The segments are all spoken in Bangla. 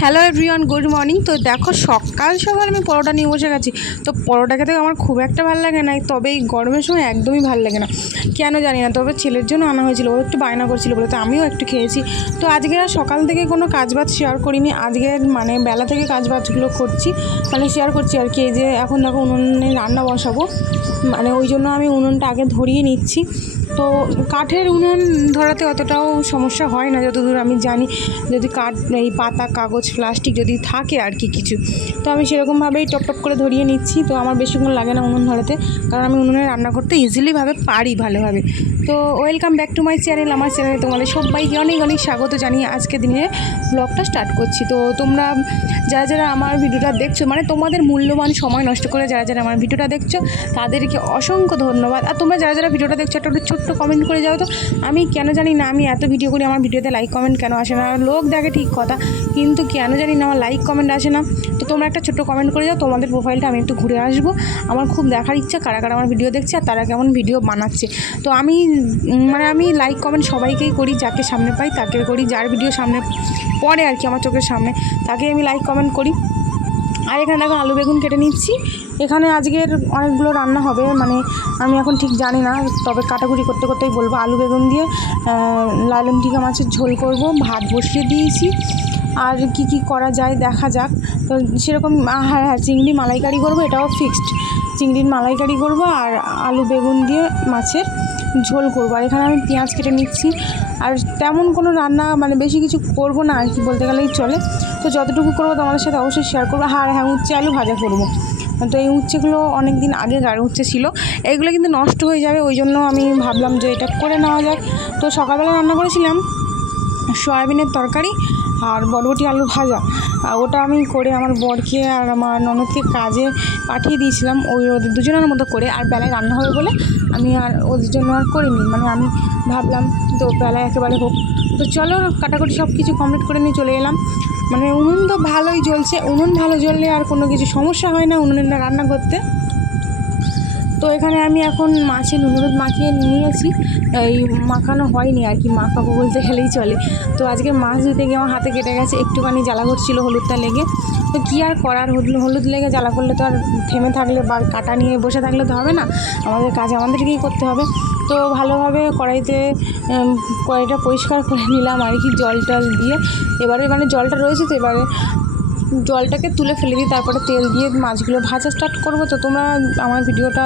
হ্যালো এভরিওয়ান গুড মর্নিং তো দেখো, সকাল সকাল আমি পরোটা নিয়ে বসে গেছি। তো পরোটা খেতে আমার খুব একটা ভালো লাগে না তবে এই গরমের সময় একদমই ভালো লাগে না। কেন জানি না, তবে ছেলের জন্য আনা হয়েছিল, ও একটু বায়না করছিল বলে, তো আমিও একটু খেয়েছি। তো আজকে আর সকাল থেকে কোনো কাজ বাজ শেয়ার করিনি, আজকে মানে বেলা থেকে কাজ বাজগুলো করছি মানে শেয়ার করছি আর কি যে এখন দেখো উনুনে রান্না বসাবো। মানে ওই জন্য আমি উনুনটা আগে ধরিয়ে নিচ্ছি। তো কাঠের উনুন ধরাতে অতটাও সমস্যা হয় না, যতদূর আমি জানি। যদি কাঠ, এই পাতা, কাগজ প্লাস্টিক যদি থাকে আর কি কিছু। তো আমি সেরকমভাবেই টপ টপ করে ধরিয়ে নিচ্ছি। তো আমার বেশিক্ষণ লাগে না উনুন ধরাতে। কারণ আমি উনুনে রান্না করতে ইজিলিভাবে পারি ভালোভাবে। তো welcome back to my channel আমার চ্যানেলে তোমাদের সবাইকে অনেক অনেক স্বাগত জানিয়ে আজকে দিনে ব্লগটা স্টার্ট করছি। তো তোমরা যারা যারা আমার ভিডিওটা দেখছ মানে তোমাদের মূল্যবান সময় নষ্ট করে যারা যারা আমার ভিডিওটা দেখছ, তাদেরকে অসংখ্য ধন্যবাদ। আর তোমরা যারা যারা ভিডিওটা দেখছ, একটা ছোট্ট কমেন্ট করে যাও তো। আমি কেন জানি না, আমি এত ভিডিও করি, আমার ভিডিওতে লাইক কমেন্ট কেন আসে না? লোক দেখে ঠিক কথা। কিন্তু কেন জানি না, আমার লাইক কমেন্ট আসে না। তো তোমরা একটা ছোট্ট কমেন্ট করে যাও, তোমাদের প্রোফাইলটা আমি একটু ঘুরে আসব। আমার খুব দেখার ইচ্ছা, কারা কারা আমার ভিডিও দেখছে আর তারা কেমন ভিডিও বানাচ্ছে। তো আমি মানে আমি লাইক কমেন্ট সবাইকেই করি, যাকে সামনে পাই তাকে করি। যার ভিডিও সামনে পড়ে আর কি আমার চোখের সামনে, তাকে আমি লাইক কমেন্ট করি। আর এখানে দেখো আলু বেগুন কেটে নিচ্ছি। এখানে আজকের অনেকগুলো রান্না হবে মানে আমি এখন ঠিক জানি না, তবে কাটাকুটি করতে করতেই বলব। আলু বেগুন দিয়ে লালন টিকা মাছের ঝোল করব, ভাত বসিয়ে দিয়েছি। আর কি কি করা যায় দেখা যাক। তো সেরকম হ্যাঁ হ্যাঁ চিংড়ি মালাইকারি করব, এটাও ফিক্সড চিংড়ির মালাইকারি করব আর আলু বেগুন দিয়ে মাছের ঝোল করব। আর এখানে আমি পেঁয়াজ কেটে নিচ্ছি। আর তেমন কোনো রান্না মানে বেশি কিছু করব না আর কি, বলতে গেলেই চলে। তো যতটুকু করব তোমাদের সাথে অবশ্যই শেয়ার করব। হ্যাঁ হ্যাঁ উচ্ছে আলু ভাজা করব। তো এই উচ্ছেগুলো অনেক দিন আগেকার উচ্ছে ছিল। এগুলো কিন্তু নষ্ট হয়ে যাবে, ওই জন্য আমি ভাবলাম যে এটা করে নেওয়া যাক। তো সকালবেলা রান্না করেছিলাম। সয়াবিনের তরকারি আর বরবটি আলু ভাজা। ওটা আমি করে আমার বরকে আর আমার ননদকে কাজে পাঠিয়ে দিয়েছিলাম। ওই ওদের দুজনের মতো করে। আর বেলায় রান্না হবে বলে আমি আর ওদের জন্য আর করিনি। মানে আমি ভাবলাম তো বেলায় একেবারে হোক। তো চলো কাটাকুটি সব কিছু কমপ্লিট করে নিয়ে চলে এলাম। মানে উনুন তো ভালোই জ্বলছে। উনুন ভালো জ্বললে আর কোনো কিছু সমস্যা হয় না উনুনে রান্না করতে। তো এখানে আমি এখন মাছের নুন মাখিয়ে নিয়েছি। এই মাখানো হয়নি আর কি মাখাবো বলতে গেলেই চলে। তো আজকে মাছ ধুতে গিয়ে আমার হাতে কেটে গেছে, একটুখানি জ্বালা করছিল হলুদটা লেগে। তো কী আর করার, হলুদ হলুদ লেগে জ্বালা করলে তো আর থেমে থাকলে বা কাটা নিয়ে বসে থাকলে তো হবে না। আমাদের কাজ আমাদেরকেই করতে হবে। তো ভালোভাবে কড়াইতে কড়াইটা পরিষ্কার করে নিলাম আর কি জল টল দিয়ে। এবারে মানে জলটা রয়েছে তো এবারে জলটাকে তুলে ফেলে দিই, তারপরে তেল দিয়ে মাছগুলো ভাজা স্টার্ট করব। তো তোমরা আমার ভিডিওটা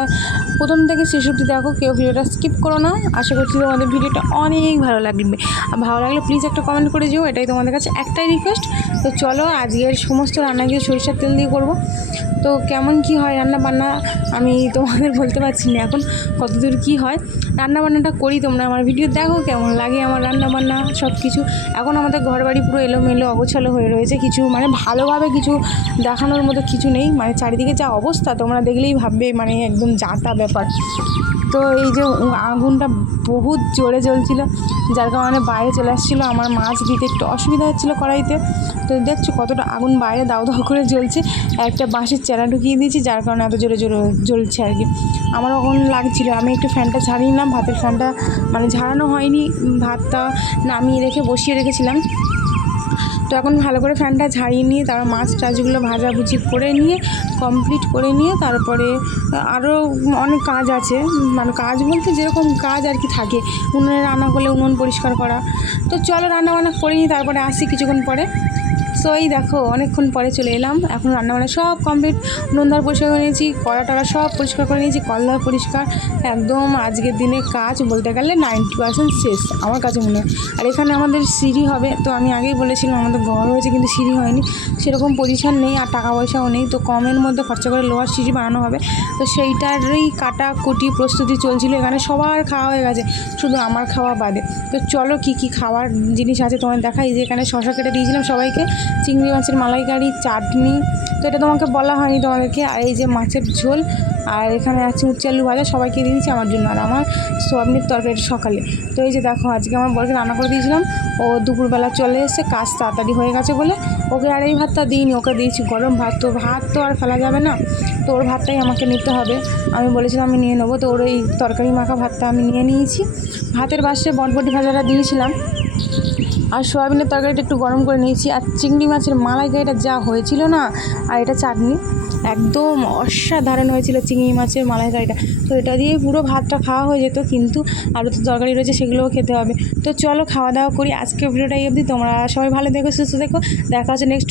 প্রথম থেকে শেষ দেখো, কেউ ভিডিওটা স্কিপ করো না। আশা করছি তোমাদের ভিডিওটা অনেক ভালো লাগবে। আর ভালো লাগলে প্লিজ একটা কমেন্ট করে যেও এটাই তোমাদের কাছে একটাই রিকোয়েস্ট তো চলো, আজকের সমস্ত রান্নাগুলো সরিষার তেল দিয়ে করব। তো কেমন কি হয় রান্না বান্না আমি তোমাদের বলতে পারছি না এখন কতদূর কি হয়। রান্না বান্নাটা করি তোমরা আমার ভিডিও দেখো, কেমন লাগে আমার রান্না বান্না সব কিছু এখন আমাদের ঘর বাড়ি পুরো এলোমেলো, অগোছালো হয়ে রয়েছে কিছু মানে ভালোভাবে কিছু দেখানোর মতো কিছু নেই। মানে চারিদিকে যা অবস্থা, তোমরা দেখলেই ভাববে মানে একদম যাতা ব্যাপার। তো এই যে আগুনটা বহুত জোরে জ্বলছিল, যার কারণে বাইরে চলে আসছিল। আমার মাছ দিতে একটু অসুবিধা হচ্ছিল কড়াইতে। তো দেখছ কতটা আগুন বাইরে দাউ দাউ করে জ্বলছে। একটা বাঁশের চেরা ঢুকিয়ে দিয়েছি, যার কারণে এত জোরে জোরে জ্বলছে আর কি। আমার এখন লাগছিল। আমি একটু ফ্যানটা ঝাড়িয়ে নিলাম। ভাতের ফ্যানটা মানে ঝাড়ানো হয়নি। ভাতটা নামিয়ে রেখে বসিয়ে রেখেছিলাম। তো এখন ভালো করে ফ্যানটা ঝাড়িয়ে নিয়ে, তারপর মাছ টাছগুলো ভাজাভুজি করে নিয়ে কমপ্লিট করে নিয়ে তারপরে আরও অনেক কাজ আছে। মানে কাজ বলতে যেরকম কাজ আর কি থাকে। উনুনে রান্না করলে উনুন পরিষ্কার করা। তো চলো রান্না বান্না করে নিই, তারপরে আসি কিছুক্ষণ পরে। সো এই দেখো, অনেকক্ষণ পরে চলে এলাম। এখন রান্নাবান্না সব কমপ্লিট নুনদার পরিষ্কার করে নিয়েছি কড়া টড়া সব পরিষ্কার করে নিয়েছি কলদার পরিষ্কার। একদম আজকের দিনে কাজ বলতে গেলে নাইনটি পার্সেন্ট শেষ, আমার কাছে মনে হয়। আর এখানে আমাদের সিঁড়ি হবে, তো আমি আগেই বলেছিলাম, আমাদের ঘর হয়েছে কিন্তু সিঁড়ি হয়নি। সেরকম পজিশন নেই আর টাকা পয়সাও নেই, তো কমের মধ্যে খরচা করে লোহার সিঁড়ি বানানো হবে। তো সেইটারই কাটা কুটি প্রস্তুতি চলছিল, এখানে সবার খাওয়া হয়ে গেছে, শুধু আমার খাওয়া বাদে। তো চলো কি কি খাওয়ার জিনিস আছে তোমার দেখাই যে এখানে শশা কেটে দিয়েছিলাম সবাইকে। চিংড়ি মাছের মালাইকারি, চাটনি। তো এটা তোমাকে বলা হয়নি তোমাদেরকে, আর এই যে মাছের ঝোল আর এখানে আছে উচ্চ আলু ভাজা সবাইকে দিয়ে দিয়েছি আমার জন্য। আর আমার সোয়াবিনের তরকারি সকালে। তো এই যে দেখো, আজকে আমার বরকে রান্না করে দিয়েছিলাম। ও দুপুরবেলা চলে এসে কাজ তাড়াতাড়ি হয়ে গেছে বলে ওকে আর এই ভাতটা দিইনি, ওকে দিয়েছি গরম ভাত। তো ভাত তো আর ফেলা যাবে না তো ওর ভাতটাই আমাকে নিতে হবে। আমি বলেছিলাম আমি নিয়ে নেব, তো ওর এই তরকারি মাখা ভাতটা আমি নিয়ে নিয়েছি। ভাতের বাসে বটবটি ভাজাটা দিয়েছিলাম। আর সয়াবিনের তরকারিটা একটু গরম করে নিয়েছি। আর চিংড়ি মাছের মালাইকারিটা যা হয়েছিল না, আর এটা চাটনি, একদম অসাধারণ হয়েছিল। চিংড়ি মাছের মালাইকারিটা তো এটা দিয়েই পুরো ভাতটা খাওয়া হয়ে যেত, কিন্তু আরও তো তরকারি রয়েছে সেগুলোও খেতে হবে। তো চলো খাওয়া দাওয়া করি আজকে ভিডিওটা এই অবধি। তোমরা সবাই ভালো দেখো সুস্থ দেখো দেখা হচ্ছে নেক্সট